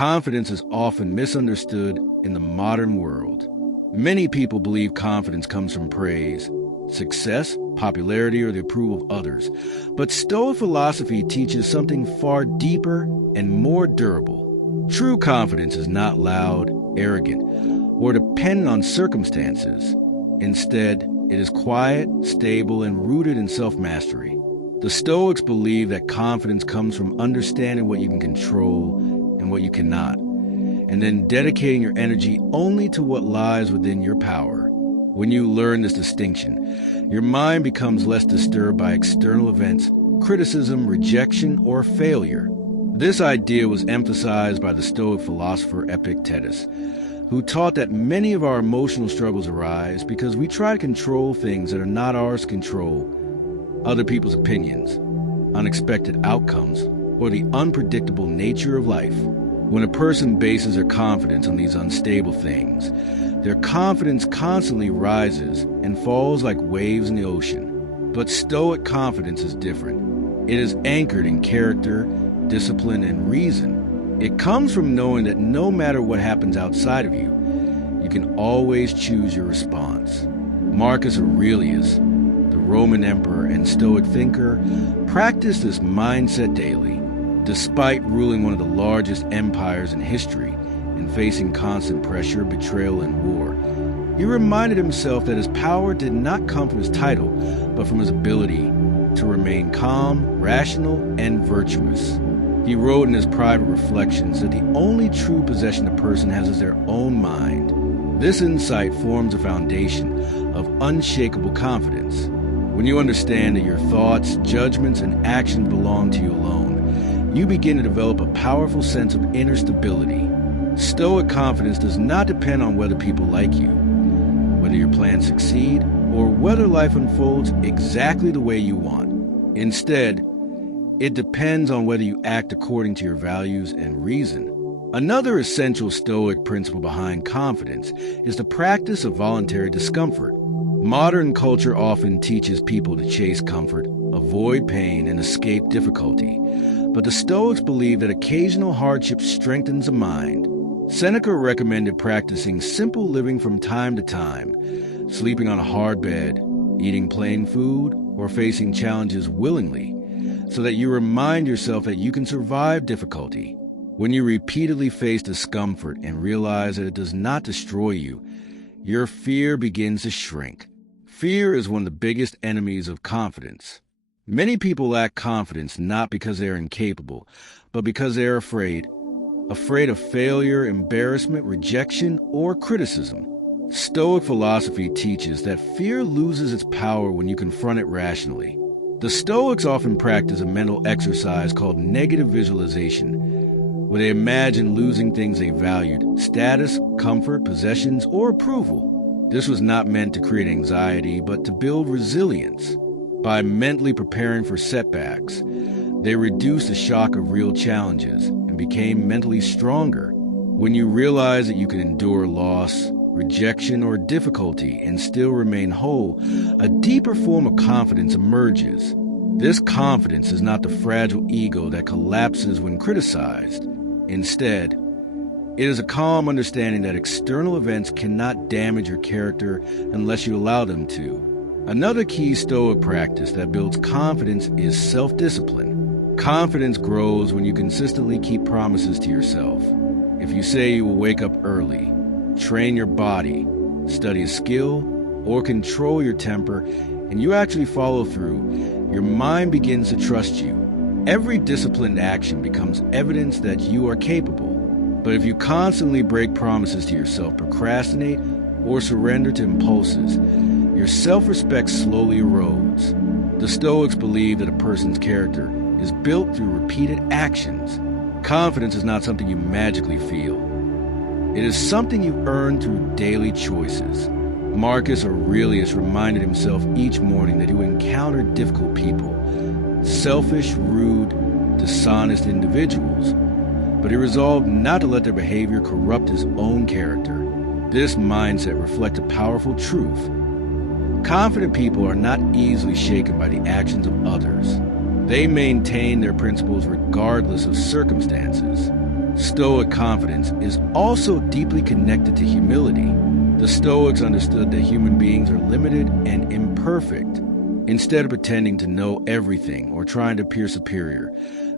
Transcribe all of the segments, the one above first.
Confidence is often misunderstood in the modern world. Many people believe confidence comes from praise, success, popularity, or the approval of others. But Stoic philosophy teaches something far deeper and more durable. True confidence is not loud, arrogant, or dependent on circumstances. Instead, it is quiet, stable, and rooted in self-mastery. The Stoics believe that confidence comes from understanding what you can control and what you cannot, and then dedicating your energy only to what lies within your power. When you learn this distinction, your mind becomes less disturbed by external events, criticism, rejection, or failure. This idea was emphasized by the Stoic philosopher Epictetus, who taught that many of our emotional struggles arise because we try to control things that are not ours to control: other people's opinions, unexpected outcomes, or the unpredictable nature of life. When a person bases their confidence on these unstable things, their confidence constantly rises and falls like waves in the ocean. But Stoic confidence is different. It is anchored in character, discipline, and reason. It comes from knowing that no matter what happens outside of you, you can always choose your response. Marcus Aurelius, the Roman emperor and Stoic thinker, practiced this mindset daily. Despite ruling one of the largest empires in history and facing constant pressure, betrayal, and war, he reminded himself that his power did not come from his title, but from his ability to remain calm, rational, and virtuous. He wrote in his private reflections that the only true possession a person has is their own mind. This insight forms a foundation of unshakable confidence. When you understand that your thoughts, judgments, and actions belong to you alone, you begin to develop a powerful sense of inner stability. Stoic confidence does not depend on whether people like you, whether your plans succeed, or whether life unfolds exactly the way you want. Instead, it depends on whether you act according to your values and reason. Another essential Stoic principle behind confidence is the practice of voluntary discomfort. Modern culture often teaches people to chase comfort, avoid pain, and escape difficulty. But the Stoics believe that occasional hardship strengthens the mind. Seneca recommended practicing simple living from time to time, sleeping on a hard bed, eating plain food, or facing challenges willingly, so that you remind yourself that you can survive difficulty. When you repeatedly face discomfort and realize that it does not destroy you, your fear begins to shrink. Fear is one of the biggest enemies of confidence. Many people lack confidence not because they are incapable, but because they are afraid of failure, embarrassment, rejection, or criticism. Stoic philosophy teaches that fear loses its power when you confront it rationally. The Stoics often practice a mental exercise called negative visualization, where they imagine losing things they valued: status, comfort, possessions, or approval. This was not meant to create anxiety, but to build resilience. By mentally preparing for setbacks, they reduced the shock of real challenges and became mentally stronger. When you realize that you can endure loss, rejection, or difficulty and still remain whole, a deeper form of confidence emerges. This confidence is not the fragile ego that collapses when criticized. Instead, it is a calm understanding that external events cannot damage your character unless you allow them to. Another key Stoic practice that builds confidence is self-discipline. Confidence grows when you consistently keep promises to yourself. If you say you will wake up early, train your body, study a skill, or control your temper, and you actually follow through, your mind begins to trust you. Every disciplined action becomes evidence that you are capable. But if you constantly break promises to yourself, procrastinate, or surrender to impulses, your self-respect slowly erodes. The Stoics believe that a person's character is built through repeated actions. Confidence is not something you magically feel. It is something you earn through daily choices. Marcus Aurelius reminded himself each morning that he would encounter difficult people, selfish, rude, dishonest individuals, but he resolved not to let their behavior corrupt his own character. This mindset reflects a powerful truth. Confident people are not easily shaken by the actions of others. They maintain their principles regardless of circumstances. Stoic confidence is also deeply connected to humility. The Stoics understood that human beings are limited and imperfect. Instead of pretending to know everything or trying to appear superior,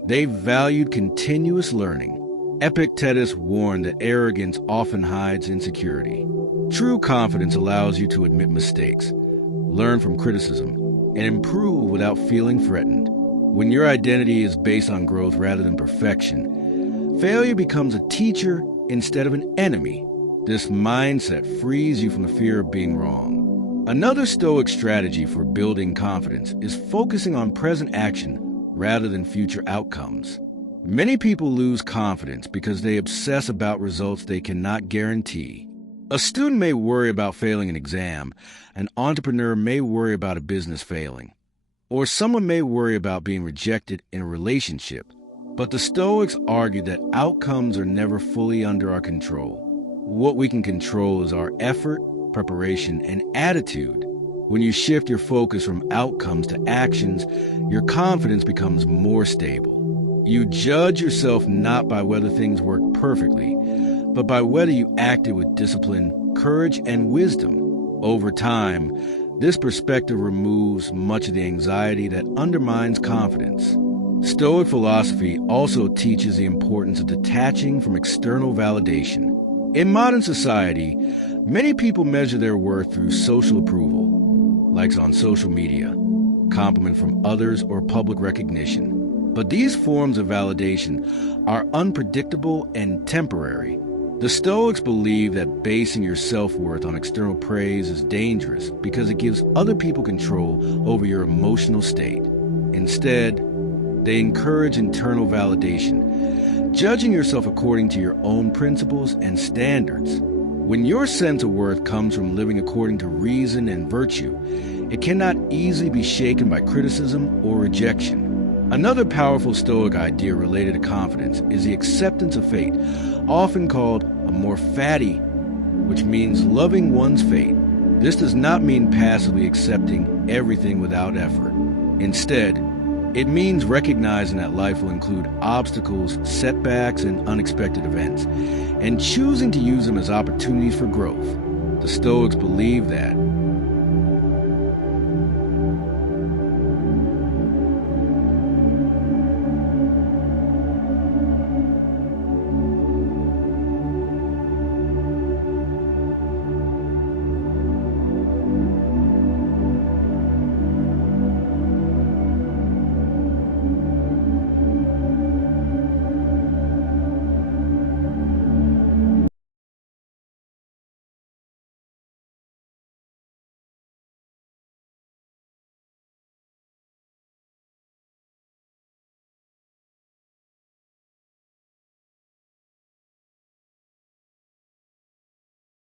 they valued continuous learning. Epictetus warned that arrogance often hides insecurity. True confidence allows you to admit mistakes, learn from criticism, and improve without feeling threatened. When your identity is based on growth rather than perfection, failure becomes a teacher instead of an enemy. This mindset frees you from the fear of being wrong. Another Stoic strategy for building confidence is focusing on present action rather than future outcomes. Many people lose confidence because they obsess about results they cannot guarantee. A student may worry about failing an exam, an entrepreneur may worry about a business failing, or someone may worry about being rejected in a relationship. But the Stoics argue that outcomes are never fully under our control. What we can control is our effort, preparation, and attitude. When you shift your focus from outcomes to actions, your confidence becomes more stable. You judge yourself not by whether things work perfectly, but by whether you acted with discipline, courage, and wisdom. Over time, this perspective removes much of the anxiety that undermines confidence. Stoic philosophy also teaches the importance of detaching from external validation. In modern society, many people measure their worth through social approval, likes on social media, compliment from others, or public recognition. But these forms of validation are unpredictable and temporary. The Stoics believe that basing your self-worth on external praise is dangerous because it gives other people control over your emotional state. Instead, they encourage internal validation, judging yourself according to your own principles and standards. When your sense of worth comes from living according to reason and virtue, it cannot easily be shaken by criticism or rejection. Another powerful Stoic idea related to confidence is the acceptance of fate, often called amor fati, which means loving one's fate. This does not mean passively accepting everything without effort. Instead, it means recognizing that life will include obstacles, setbacks, and unexpected events, and choosing to use them as opportunities for growth. The Stoics believe that